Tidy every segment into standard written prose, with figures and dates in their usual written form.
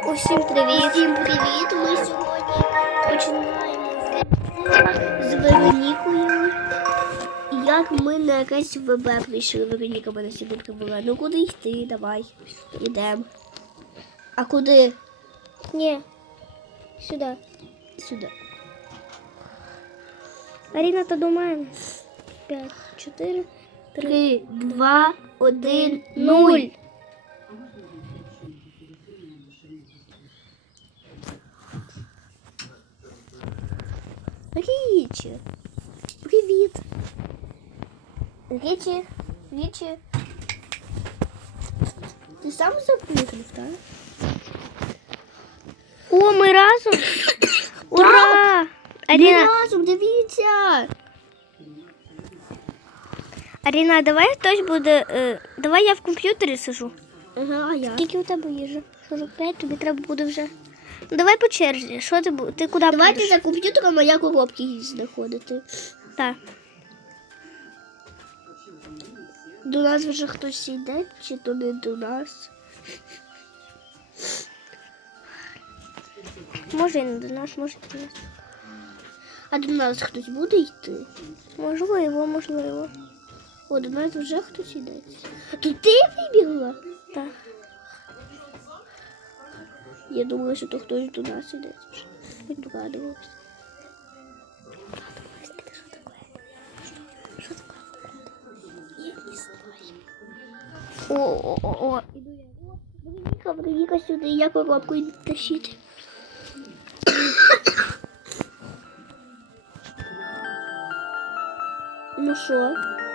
Усім привіт! Всім привіт! Ми сьогодні починаємо з Веронікою. Як ми на якесь ВБ прийшли. Вероніка мене сюди прибула. Ну куди йти? Давай. Йдемо. А куди? Ні. Сюди. Сюди. Аріна, то до мене. 5, 4, 3, 2, 1, 0. Річі. Привіт. Річі. Річі. Ти сам запрыгнув, так? О, ми разом! Ура! Ми Аріна, разом, дивіться. Аріна, давай хтось буде... давай я в комп'ютері сижу. Ага, а я. Скільки у тебе їжа? 45, тобі треба буде вже... Ну, давай по черзі. Що ти, ти куди Давайте будеш? за комп'ютером, а я коробки знаходити. Так. До нас вже хтось йде, чи то не до нас? Може і не до нас, може і до нас. А до нас хтось буде йти? Можливо, можливо. О, до нас вже хтось йде. То ти вибігла? Так. Я думала, що то хтось до нас йде. Хоч догадувалася. Я не знаю. О. Іду я. О, Вероніка сюди, я коробку йду тащити. Ну що?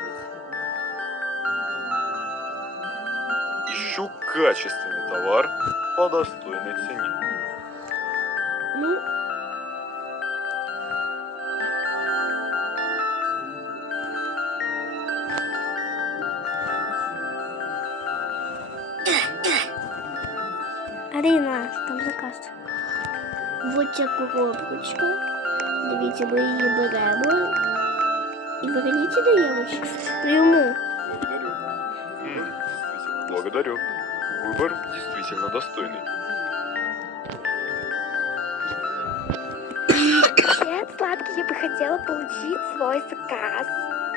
Ищу качественный товар по достойной цене. Ну, Аріна, там заказ. ось ця коробочка. Дивіться, ми її беремо. І Вероніці даємо. Йому. Благодарю. Благодарю. Выбор действительно достойный. Привет, сладкий, я бы хотела получить свой заказ.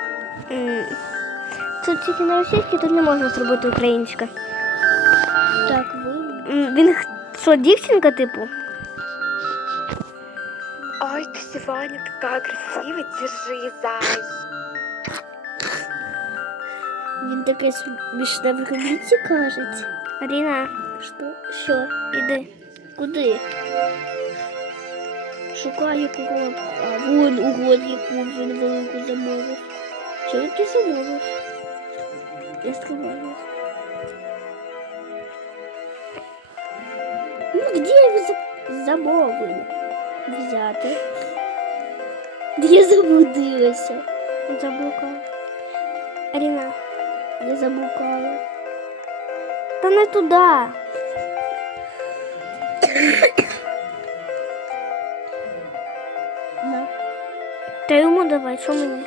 Тут тільки на російській, тут не можна зробити українська. Так, ви. Він що, дівчинка, типу? Ой, ты сегодня такая красивая, держи, зай. Він таке смішне в Вероніці кажуть. Аріна, Що? іди. Куди? Шукаю коробку. А вон угод, яку він велику замовив. Що ти замовив? Я скриваю. Ну, де ви замовили? Взяти. Де я заблудилася? Заблукала. Аріна, Я заблукала. та не туди. На. Та йому давай, що мені?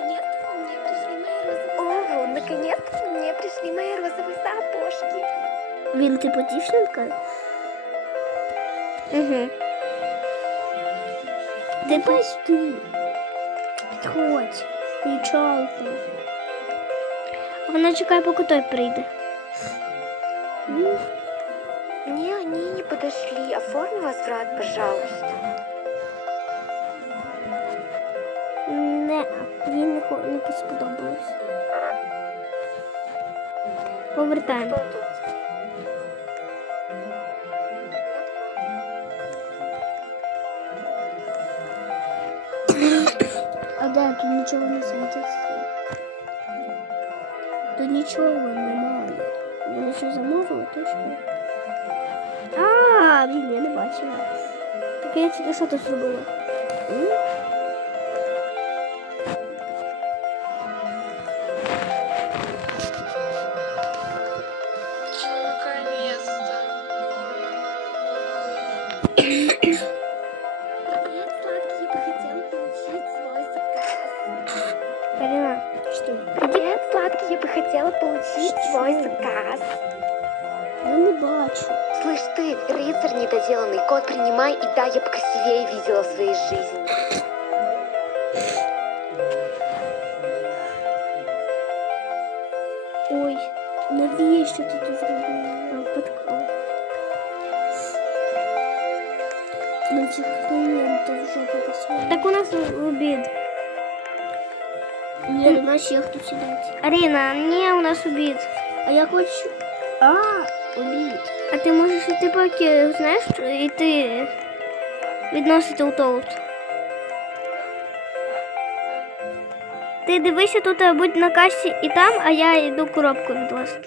О, наконец-то мне пришли мои розовые сапожки. Він типу дівчинка? Угу. Ти пусти. Підходь. Кричалка. Вона чекає, поки той прийде. Мне они не подошли. Оформи возврат, пожалуйста. Не, їй не сподобалось. Повертаємо. А да, тут нічого не світиться. Тут нічого немає. Вони що замовили, точно? А, блін, я не бачила. Так я тільки що тут зробила? Привет, сладкий, я бы хотела получить свой заказ. Аріна, Що? Привет, сладкий, я бы хотела получить свой заказ. Я не бачу. Слышь ты, рыцарь недоделанный, кот принимай и дай, я покрасивее видела в своей жизни. Ой, навіщо ти тут зробила? Випадково. Нам всі клієнти вже попасують. Так у нас обід. Ні, у нас ще хтось сидить. Аріна, ні, у нас обід. А я хочу... А, обід. А ти можеш іти поки, знаєш, іти відносити у тоут. Ти дивися тут, будь на касі і там, а я йду коробку відвозити.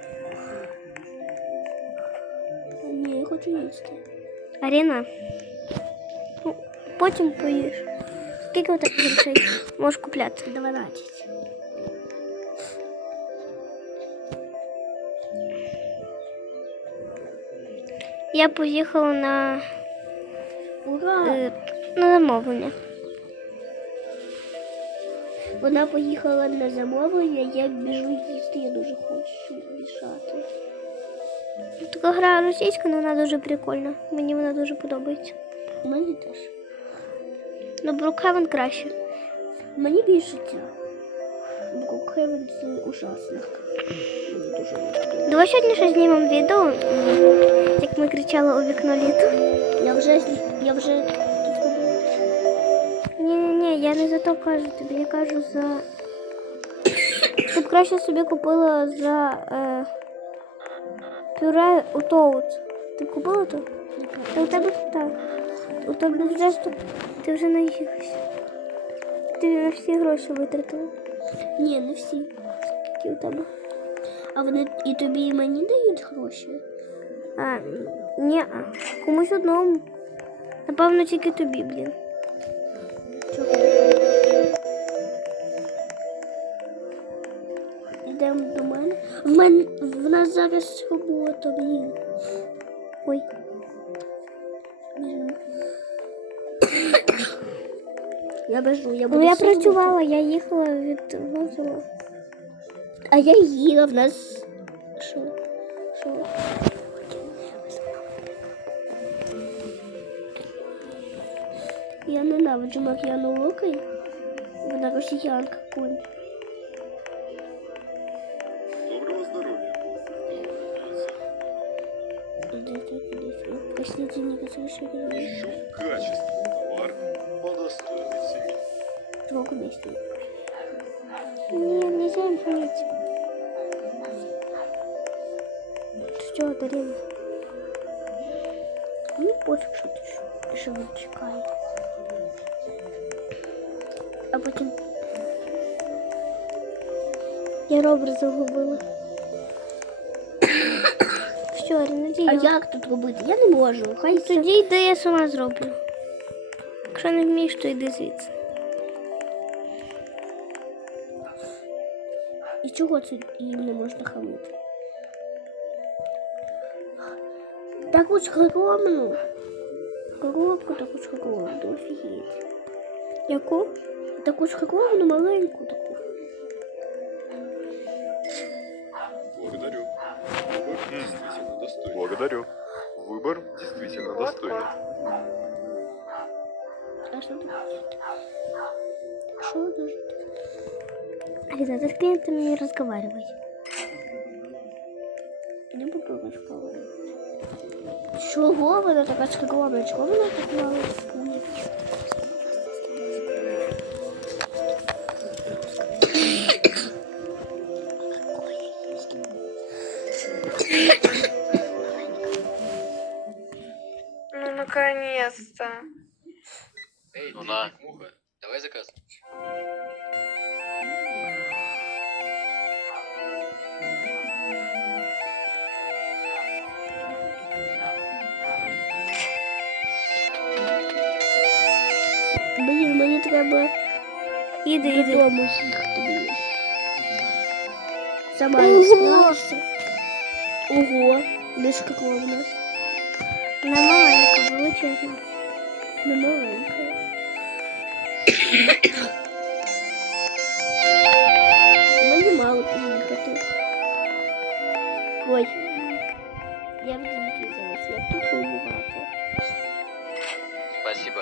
Ні, я хочу їсти. Аріна, ну, потім поїш. Скільки у тебе грошей можеш купляти? 12. Я поїхала на, Ура! на замовлення. Вона поїхала на замовлення, я біжу їсти, я дуже хочу біжати. Така гра російська, але вона дуже прикольна. Мені вона дуже подобається. Мені теж. Ну, Брукхевен краще. Мені більше ця. Брукхевен це ужасно. Мені дуже не подобається. Давай сьогодні ще знімемо відео, як ми кричали у вікно літо. Я вже тут зробила. Ні, я не за то кажу тобі, я кажу за... Ти б краще собі купила за пюре у тоут. Ти б купила то? Та у тебе так. У тебе вже ти вже наїхався. Ти на всі гроші витратила. Ні, не всі. Які у тебе? А вони і тобі, і мені дають гроші? А, ні, комусь одному. Напевно, тільки тобі, блін. Чого? Йдемо до мене. В нас зараз робота, блін. Ой. Біжу. Я біжу, я Ну, буду я все робити. працювала, я їхала від Лозова. А я їла, в нас... Що? Що? Я ненавиджу Мар'яну Лукай. Вона росіянка конь. Доброго здоров'я. Простите, не совершенно. Ищу качественный товар по достойной цене. Сколько месяцев? Ні, нельзя їм поміть. Що, Дарина? Мені пофіг, що він чекає. А потім Я ровер загубила. Все, Аріна, а дій. як тут робити? Я не можу. Хай Тоді йди, я сама зроблю. Якщо не вмієш, то йди звідси. І чого це їм не можна хамити? Таку скромну. Коробку таку скромну, офігеть. Яку? Таку скромну, маленьку таку. Благодарю. Выбор действительно достойный. Благодарю. Выбор действительно достойный. А що тут? Що тут? Арина, ты с клиентами не разговаривай. Не буду розказувати. Чого вона така скромна? Чого вона так мало спує? Ну, наконец-то. Эй, Луна, давай заказ. Блін, мені треба Іди. додому їхати, блін. Сама не справишся. Ого, не скромна. Вона маленька, величезна. Не маленька. Мені мало поїхати. Ой. Я в дітей Спасибо.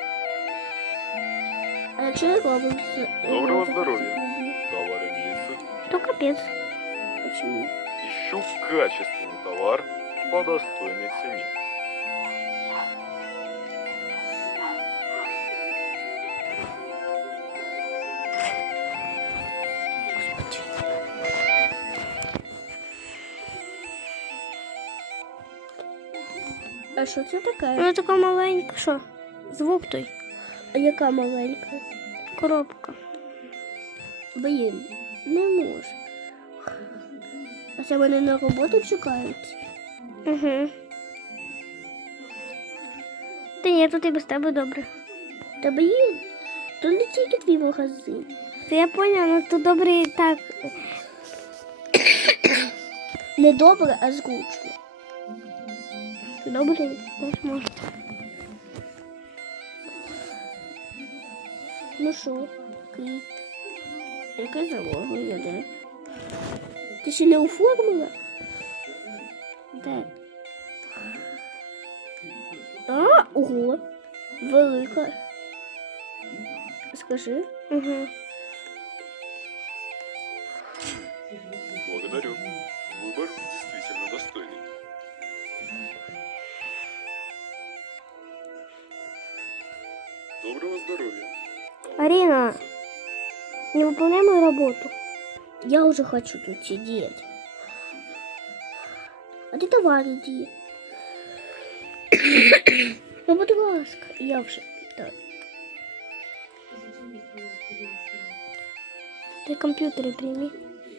А якщо я роблю? Доброго здоровья. Товар имеется. То капець. Почему? Ищу качественный товар по достойной цене. А що це таке? Вона така маленька, що? Звук той. А яка маленька? Коробка. Блін, не можу. А це вони на роботу чекають? Угу. Та ні, тут і без тебе добре. Та блін, то не тільки твій магазин. Та я поняла, ну тут добре і так. Не добре, а зручно. Добре, теж можна. Ну що, Кріт? Яке замовлення, де? Ти ще не оформила? Де? А, ого, велика. Скажи. Угу. Благодарю. Выбор действительно достойный. Доброго здоровья. Арина, не выполняй мою работу. Я уже хочу тут сидеть. А ти давай иди. Ну, будь ласка, я вже. Так. Ты компьютеры прими.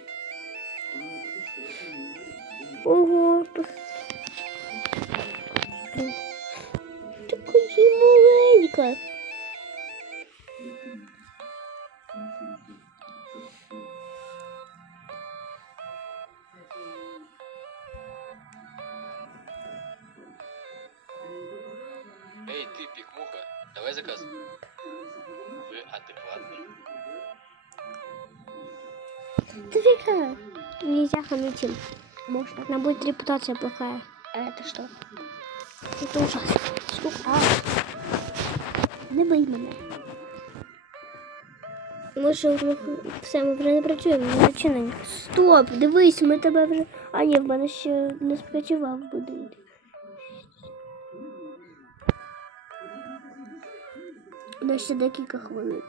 Ого, тут Такая маленька. Эй, ты, пикмуха, давай заказ. Вы адекватный? Ты фига. нельзя хамить им. Можно. Она будет репутация плохая. А это что? Это ужасно. Сколько? Не бий мене. Може, все, ми вже не працюємо, ми зачинені. Стоп, дивись, ми тебе вже. А ні, в мене ще не спрацював будинок. У нас ще декілька хвилин.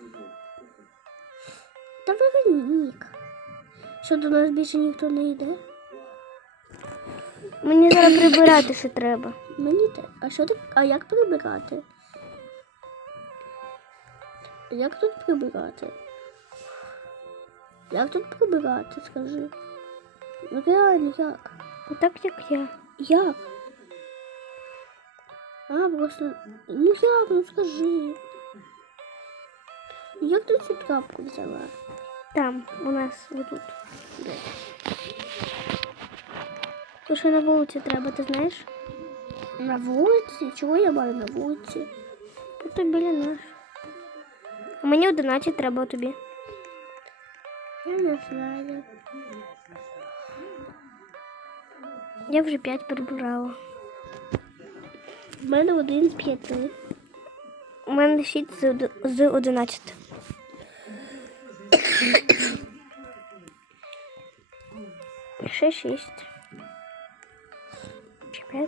Та Вероніка. Що до нас більше ніхто не йде? Мені зараз прибирати ще треба. Мені те. А що ти? А як прибирати? Як тут прибирати? Як тут прибирати, скажи? Ну реально як? Отак, як я. Як? А, просто. Ну як, ну скажи. Як ти цю трапку взяла? Там, у нас, отут. То, що на вулиці треба, ти знаєш? На вулиці? Чого я маю на вулиці? Тут біля нас. А мені 11 треба, а тобі. Я не знаю. Я вже 5 прибирала. В мене 1 з 5. У мене 6 з 11. Ще 6. Чи 5?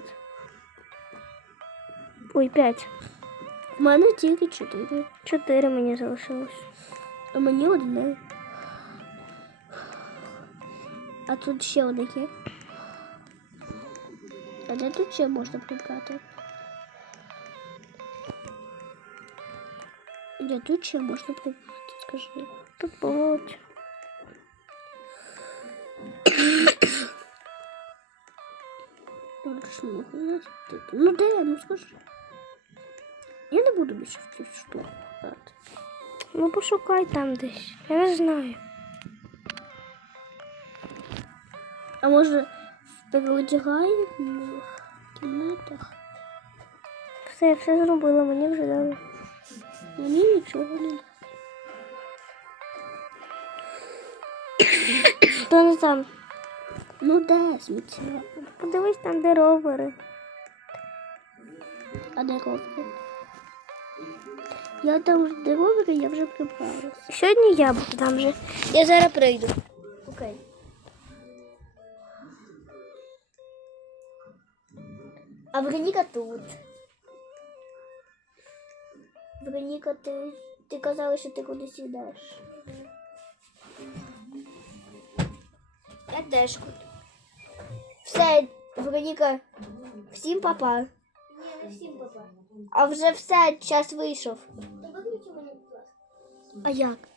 Ой, 5. В мене тільки 4. 4 мені залишилось. А мені 1. А тут ще одне є. А де тут ще можна прибрати? Де тут ще можна прибрати, скажи. Тут по вулиці. Ну де, ну скажи. Я не буду більше в цю штуку грати. Ну пошукай там десь. Я не знаю. А може в переодягальних кімнатах? Все, я все зробила, мені вже дали. Мені нічого не дали. То не там. Ну де сміття? Подивись там, де ровери. А де ровки? Я там де ровери, я вже прибралась. Сьогодні я буду там же. Я зараз прийду. Окей. А Вероніка тут. Вероніка, ти казала, що ти кудись йдеш. Я теж тут. Все, Вероніка, всім папа. Ні, не всім папа. А вже все, час вийшов. А як?